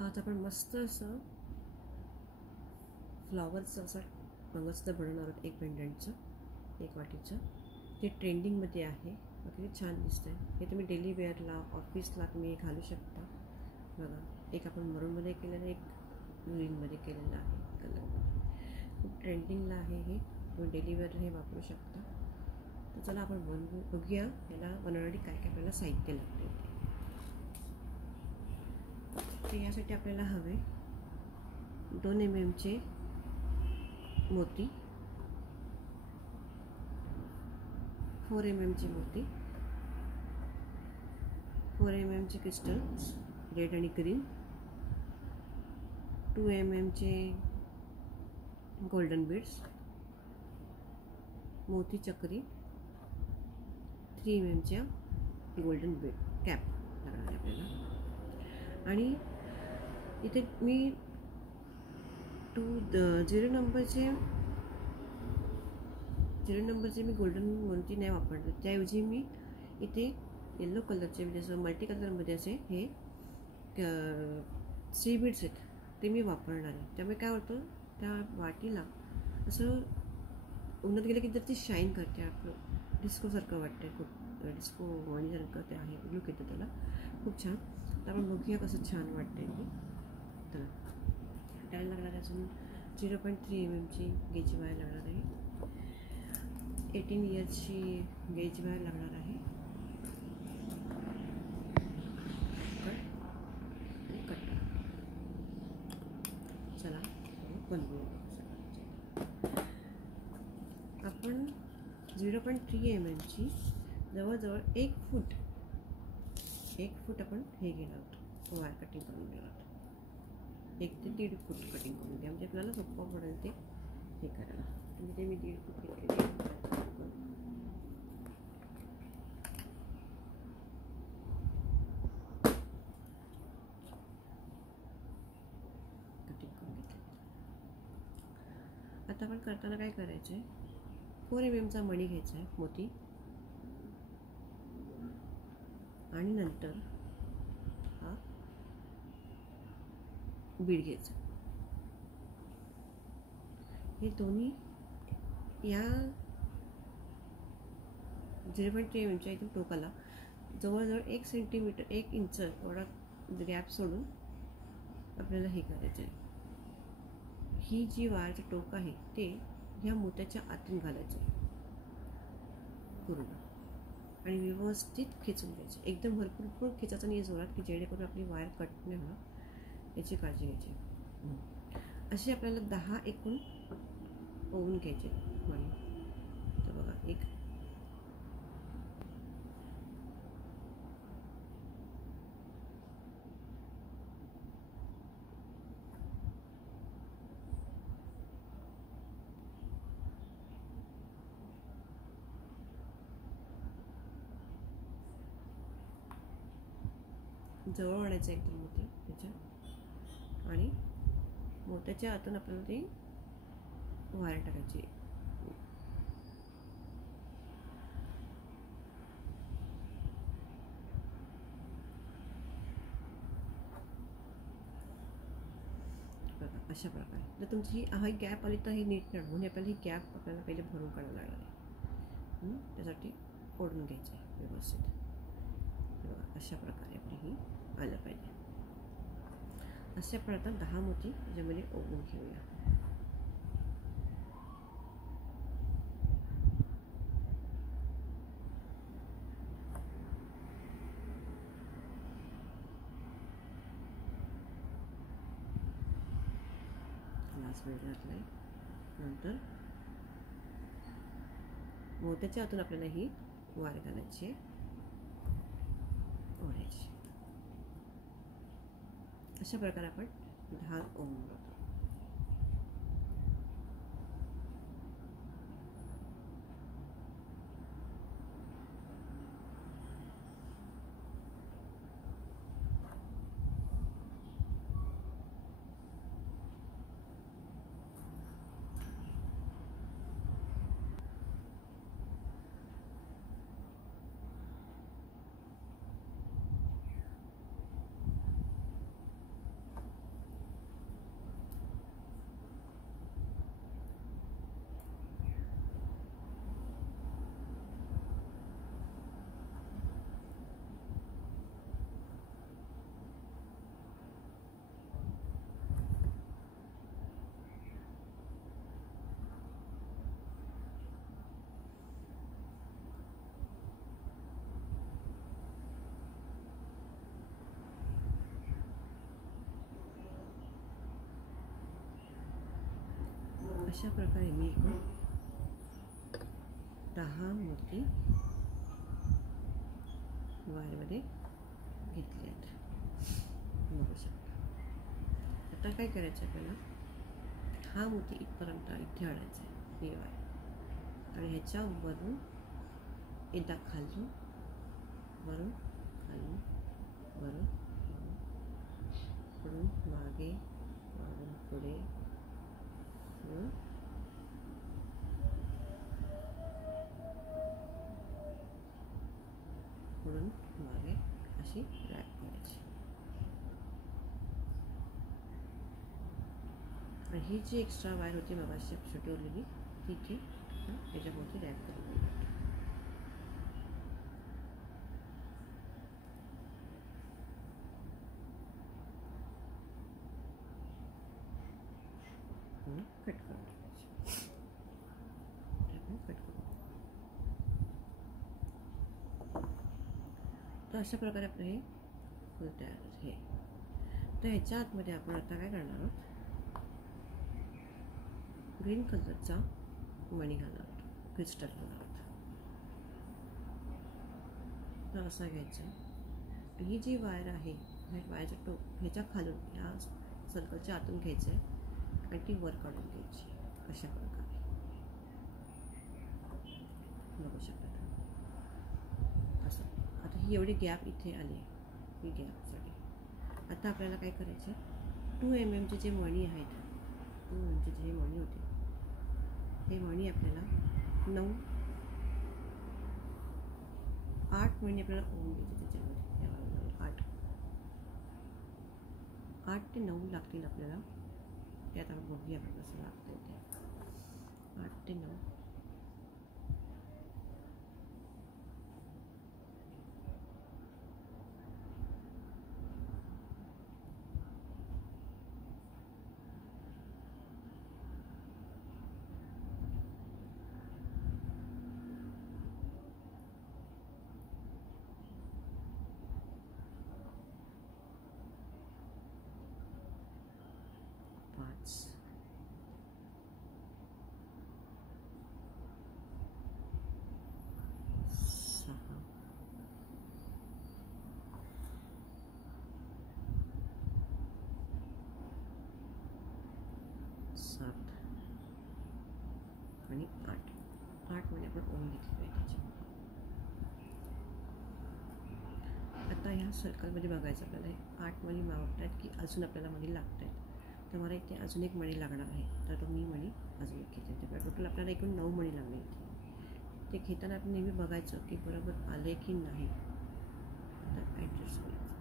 आज आपण मस्त असं फ्लॉवरचं असं मंगळसूत्र बनवणार आहोत, एक पेंडंटचं, एक वाटीचं, जे ट्रेंडिंगमध्ये आहे. किती छान दिसतं आहे. हे तुम्ही डेली वेअरला, ऑफिसला तुम्ही घालू शकता. बघा, एक आपण मरूनमध्ये केलेलं, एक ग्रीनमध्ये केलेलं आहे कलरमध्ये. खूप ट्रेंडिंगला आहे हे, तुम्ही डेली वेअरला हे वापरू शकता. तर चला आपण बघूया याला बनवण्यासाठी काय काय आपल्याला साहित्य लागते ते. यासाठी आपल्याला हवे 2 mm मोती, 4 mm मोती, 4 mm क्रिस्टल रेड आणि ग्रीन, 2 mm गोल्डन बीड्स, मोती चक्री, 3 mm गोल्डन बीड कॅप लागणार आहे आपल्याला. आणि इथे मी 0 नंबरचे मी गोल्डन मोती नाही वापरले. त्याऐवजी मी इथे येलो कलरचे, म्हणजे असं मल्टी कलरमध्ये असे हे सी बीड्स आहेत, ते मी वापरणार आहे. त्यामुळे काय होतं, त्या वाटीला असं उन्हात गेलं की तर ती शाईन करते, आपलं डिस्कोसारखं वाटतं, खूप डिस्को मणीसारखं ते आहे, लुक येतं त्याला, खूप छान. तर आपण बघूया कसं छान वाटते हे. तर त्याला लागणार आहे अजून 0.3 mm गेज वायर लागणार आहे, 18 इयर्सची गेज वायर लागणार आहे, कट. चला बनवूया. आपण 0.3 mm जवळजवळ 1 फूट आपण हे घेणार आहोत, वायर कटिंग करून घेणार आहोत. 1 ते 1.5 फूट कटिंग करून घ्या, म्हणजे आपल्याला सोपं पडेल ते हे करायला. म्हणजे मी 1.5 फूट घेतलेले कटिंग करून घेतले. आता आपण करताना काय करायचं आहे, 4 mm मणी घ्यायचा आहे, मोती, आणि नंतर हा बीड घ्यायचा. हे दोन्ही या 0.3 mm इथून टोकाला जवळजवळ 1 सेंटीमीटर 1 इंच एवढा गॅप सोडून आपल्याला हे करायचं आहे. ही जी वायरचं टोक आहे ते ह्या मोत्याच्या आतून घालायचं आहे पूर्ण, आणि व्यवस्थित खेचून घ्यायचं. एकदम भरपूर खेचायचं नाही जोरात, की जेणेकरून आपली वायर कट नाही होणार, याची काळजी घ्यायची. असे आपल्याला 10 एकूण ओवून घ्यायचे मणी. तर बघा, एक, जवळ आणायचं एकदम मोती त्याच्या, आणि मोत्याच्या आतून आपल्याला ती वायर टाकायची. बघा अशा प्रकारे. जर तुमची हा गॅप आली तर ही नीट नाही, म्हणून आपल्याला ही गॅप आपल्याला पहिले भरून काढायला लागणार आहे. त्यासाठी ओढून घ्यायचं आहे व्यवस्थित. बघा अशा प्रकारे आपली ही आलं पाहिजे. असे आपण आता 10 मोती त्याच्यामध्ये ओढून घेऊया. लास्ट वेळ घातलाय. नंतर मोत्याच्या आतून आपल्याला ही वायर घालायची आहे, ओढायची. अशा प्रकारे आपण 10 ओढून घेतो. अशा प्रकारे मी एकूण 10 मोती वायरमध्ये घेतले आहेत, बघू शकता. आता काय करायचं आपल्याला, हा मोती इथपर्यंत इथे आणायचा आहे ही वायर, आणि ह्याच्यावरून एकदा खालून वरून खालून वरून पुढून मागे मागून पुढे पुढून मागे अशी रॅप करायची. आणि ही जी एक्स्ट्रा वायर होती मगाशी छोटी उरलेली ती इथे त्याच्यामध्ये रॅप करून कट करून कट करून. तर अशा प्रकारे आपलं हे फुल तयार आहे. तर ह्याच्या आतमध्ये आपण आता काय करणार आहोत, ग्रीन कलरचा मणी घालणार आहोत, क्रिस्टल घालणार आहोत. तर असा घ्यायचा. ही जी वायर आहे वायरचा टोक ह्याच्या खालून ह्या सर्कलच्या आतून घ्यायचं आहे आणि ती वर काढून घ्यायची अशा प्रकारे, बघू शकता असं. आता ही एवढी गॅप इथे आली, ही गॅपसाठी आता आपल्याला काय करायचं, 2 mm जे मणी आहेत, 2 mm जे मणी होते हे मणी आपल्याला 8 मणी आपल्याला ओढून घ्यायचे त्याच्यामध्ये. 8 ते 9 लागतील आपल्याला. ते आता बघूया आपण कसं लागतं ते. 8 ते 9 7 आणि 8 मध्ये आपण ओढून घेतली पाहिजे. आता ह्या सर्कलमध्ये बघायचं आपल्याला 8 मणी मावत आहेत की अजून आपल्याला मणी लागत आहेत. तर मला इथे अजून एक मणी लागणार आहे, तर तो मी मणी अजून एक घेते. तर टोटल आपल्याला एकूण 9 मणी लागले इथे. ते घेताना आपण नेहमी बघायचं की बरोबर आले की नाही, तर ॲडजस्ट करायचं.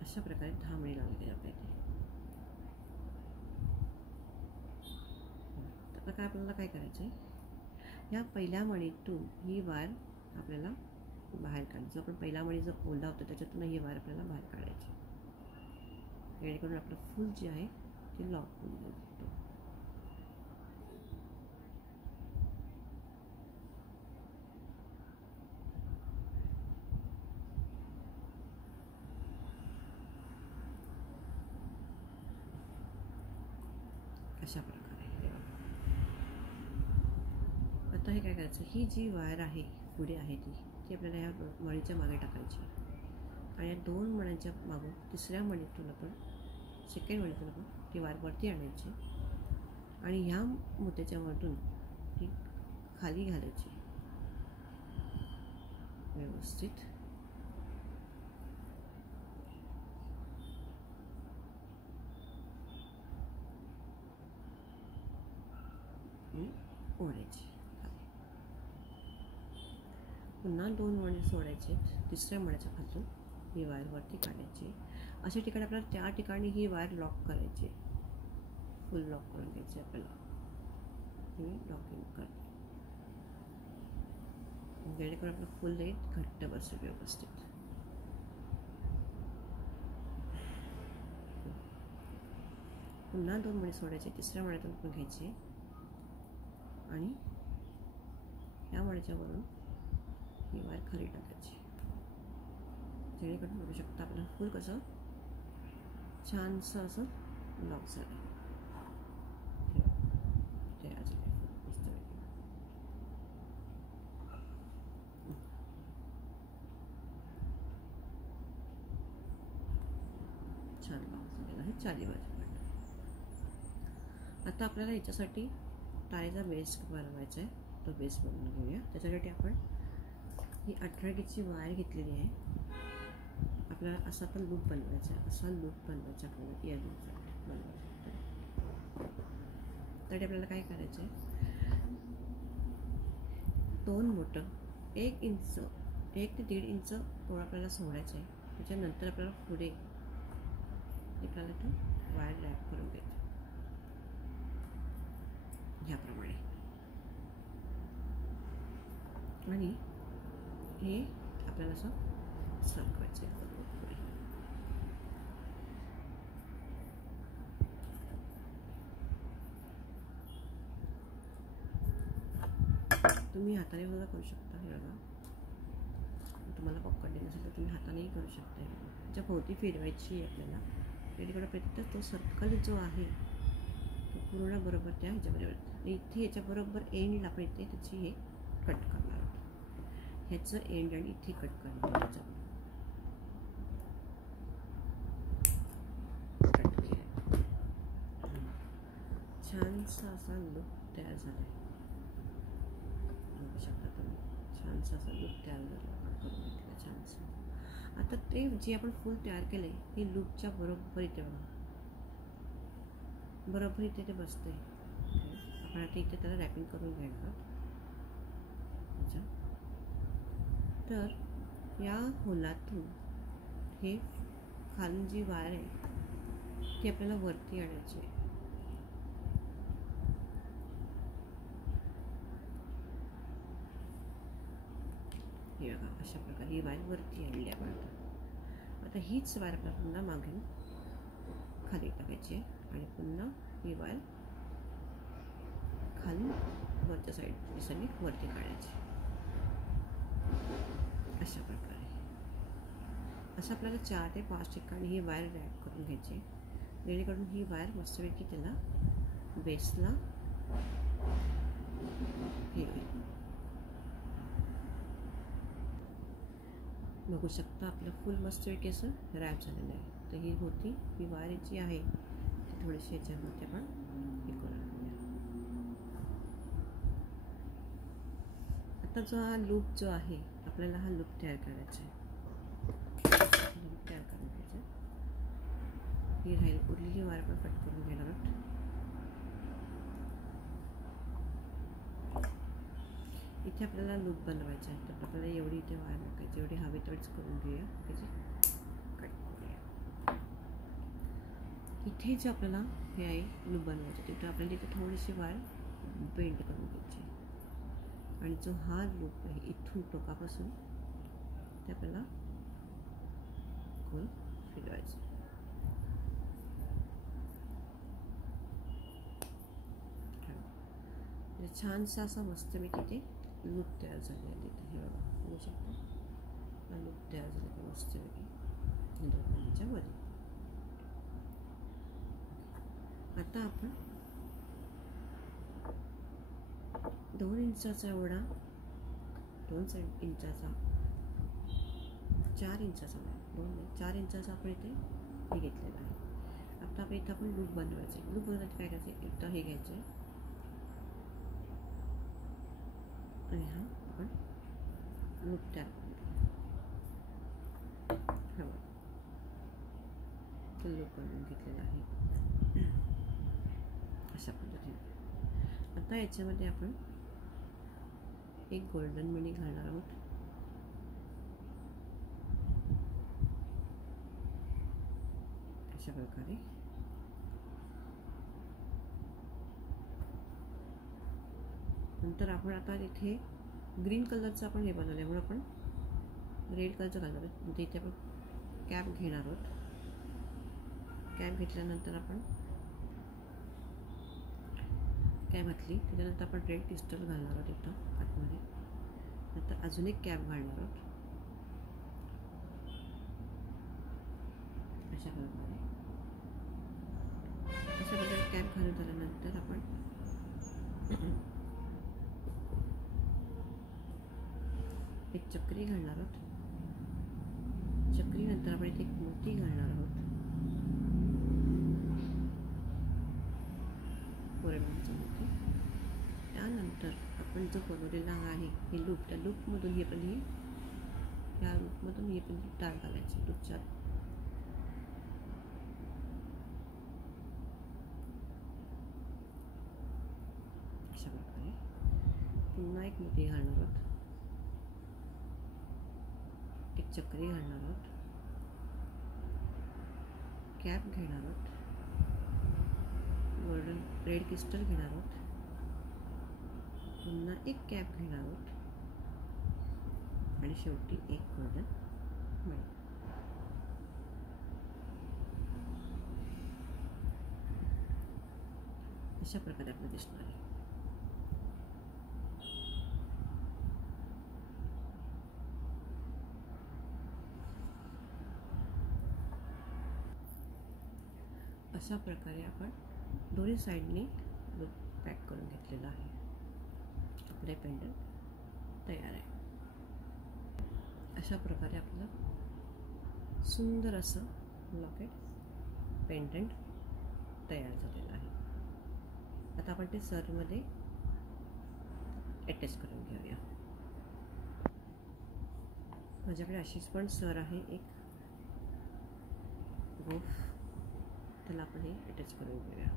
अशा प्रकारे 10 मणी लागलेले आपल्या इथे. आता काय आपल्याला काय करायचं आहे, ह्या पहिल्या मणीतून ही वायर आपल्याला बाहेर काढायची. जो आपण पहिला मणी जो ओढला होता त्याच्यातून ही वायर आपल्याला बाहेर काढायची, जेणेकरून आपलं फूल जे आहे ते लॉक होऊन जाईल. अशा प्रकारे. आता हे काय करायचं, ही जी वायर आहे पुढे आहे ती आपल्याला ह्या मणीच्या मागे टाकायची, आणि या 2 मण्यांच्या मागून तिसऱ्या मणीतून आपण सेकंड मणीतून आपण ती वायर वरती आणायची आणि ह्या मोत्याच्या मधून ती खाली घालायची व्यवस्थित. ओढायची. पुन्हा 2 मणी सोडायचे, तिसऱ्या मण्याच्या खालून ही वायर वरती काढायची. अशा ठिकाणी आपल्याला त्या ठिकाणी ही वायर लॉक करायची, फुल लॉक करून घ्यायची आपल्याला. ही लॉकिंग करते जेणेकरून आपलं फुल एक घट्ट बसेल व्यवस्थित. पुन्हा 2 मणी सोडायचे, तिसऱ्या मण्यातून पण घ्यायचे आणि या मण्याच्या वरून ही वायर खाली टाकायची, जेणेकरून बघू शकता आपलं फूल कसं छानसं असं लॉक झालं. तयार झालं मस्तपैकी. छान लॉक झालेलं आहे चारी बाजूला. आता आपल्याला याच्यासाठी टाळेचा बेस बनवायचा आहे. तो बेस बनवून घेऊया. त्याच्यासाठी आपण ही 18 गिजची वायर घेतलेली आहे. आपल्याला असा पण लूप बनवायचा आहे. असा लूप बनवायचा आपल्याला या लूपसाठी बनवायचा. त्यासाठी आपल्याला काय करायचं आहे, 2 बोटं 1 इंच 1 ते 1.5 इंच थोडं आपल्याला सोडायचं आहे. त्याच्यानंतर आपल्याला पुढे आपल्याला तो वायर रॅप करून घ्यायचा ह्याप्रमाणे. आणि हे आपल्याला असं सरकवायचं आहे पुढे. तुम्ही हाताने सुद्धा करू शकता. हे बघा, तुम्हाला पॉपकॉर्न देण्यासाठी तर तुम्ही हातानेही करू शकता. त्याच्या भोवती फिरवायची आहे आपल्याला. वेगवेगळ्या तो सर्कल जो आहे तो पूर्ण बरोबर त्या ह्याच्यामध्ये इथे याच्याबरोबर एंडला आपण इथे त्याची हे कट करणार आहोत. ह्याचं एंड आणि इथे कट करणार आहोत. कट केलं. छानसा असा लुक तयार झाला आहे. बघू शकता तुम्ही. छानसा असा लुक तयार झाला आपण करून घेतला छानसा. आता ते जे आपण फुल तयार केलं आहे हे लूपच्या बरोबर इथे बघा, बरोबर इथे ते बसते. आपण आता इथे त्याला रॅपिंग करून घ्यायचं. तर या होलातून हे खालून जी वायर आहे ती आपल्याला वरती आणायची आहे. हे बघा, अशा प्रकारे ही वायर वरती आणली आपण. आता हीच वायर आपल्याला पुन्हा मागून खाली टाकायची आहे आणि पुन्हा ही वायर खाली वरच्या साईड दिशेने वरती काढायची. अशा प्रकारे असं आपल्याला 4 ते 5 ठिकाणी ही वायर रॅप करून घ्यायची, जेणेकरून ही वायर मस्तपैकी त्याला बेसला हे होईल. बघू शकता आपलं फुल मस्तपैकी असं रॅप झालेलं आहे. तर ही होती ही वायर जी आहे ती थोडीशी याच्यामध्ये आपण हे करून घेऊया. आता जो हा लूप जो आहे आपल्याला हा लूप तयार करायचा आहे. लूप तयार करून घ्यायचा. ही राहील उरलेली वायर आपण कट करून घेणार आहोत. इथे आपल्याला लूप बनवायचा आहे. तर आपल्याला एवढी इथे वायर टाकायची, एवढी हवी तेवढीच करून घेऊया. त्याची कट करूया. इथे जे आपल्याला हे आहे लूप बनवायचं तिथे आपल्याला इथे थोडीशी वायर बेंड करून घ्यायची आणि जो हा लूप आहे इथून टोकापासून ते आपल्याला गोल फिरवायचं. छानसा असा मस्त मी तिथे लूप तयार झाले आहे. तिथे हे बघा, बघू शकता हा लूप तयार झाला मस्तपैकी दोघांच्या मध्ये. आता आपण 2 इंचाचा एवढा 2 इंचाचा 4 इंचाचा 4 इंचाचा आपण इथे हे घेतलेला आहे. आता आपण इथं आपण लूप बनवायचे. लूप बनवायचं काय करायचं, इथं हे घ्यायचं आहे आणि हा आपण लूप तयार करून हवा तो लूप बनवून घेतलेला आहे अशा पद्धतीने. आता याच्यामध्ये आपण एक गोल्डन मणी घालणार आहोत. अशा प्रकारे नंतर आपण आता इथे ग्रीन कलरचं आपण हे बनवल्यामुळे आपण रेड कलरचं घालणार आहोत. म्हणजे इथे आपण कॅप घेणार आहोत. कॅप घेतल्यानंतर आपण कॅप घातली, त्याच्यानंतर आपण रेड क्रिस्टल घालणार आहोत इथं आतमध्ये. नंतर अजून एक कॅप घालणार आहोत अशा प्रकारे. कॅप घालून झाल्यानंतर आपण एक चक्री घालणार आहोत. चक्रीनंतर आपण इथे एक मोती घालणार आहोत, कोरड्यांचं मोती. त्यानंतर आपण जो बनवलेला आहे हे लूप, त्या लूपमधून हे पण या लूपमधून हे पण तार घालायचे लूपच्या. अशा प्रकारे पुन्हा एक मोती घालणार आहोत, एक चक्री घालणार आहोत, कॅप घेणार आहोत, गोल्डन रेड क्रिस्टल घेणार आहोत, पुन्हा एक कॅप घेणार आहोत आणि शेवटी एक गोल्डन मणी. अशा प्रकारे आपलं दिसणार आहे. अशा प्रकारे आपण दोन्ही साईडनी लूप पॅक करून घेतलेला आहे. आपले पेंडंट तयार आहे. अशा प्रकारे आपलं सुंदर असं लॉकेट पेंडंट तयार झालेलं आहे. आता आपण ते सरमध्ये अटॅच करून घेऊया. माझ्याकडे अशीच पण सर आहे एक गोफ, त्याला आपण हे अटॅच करून घेऊया.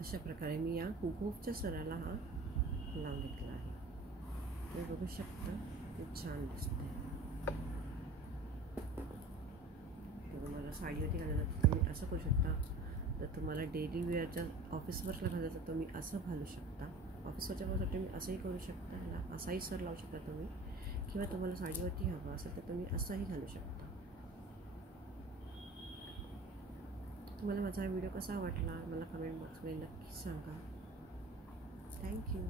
अशा प्रकारे मी या गोफच्या सराला हा लावून घेतला आहे. तुम्ही बघू शकता खूप छान दिसते. तुम्हाला साडीवरती घालायला तुम्ही असं करू शकता. जर तुम्हाला डेली वेअरच्या ऑफिस वर्कला घालायचं तर तुम्ही असं घालू शकता. ऑफिसवरच्या वर्कसाठी तुम्ही असंही करू शकता, ह्याला असाही सर लावू शकता तुम्ही, किंवा तुम्हाला साडीवरती हवं असेल तर तुम्ही असंही घालू शकता. तुम्हाला माझा व्हिडिओ कसा वाटला मला कमेंट बॉक्समध्ये नक्की सांगा. थँक्यू.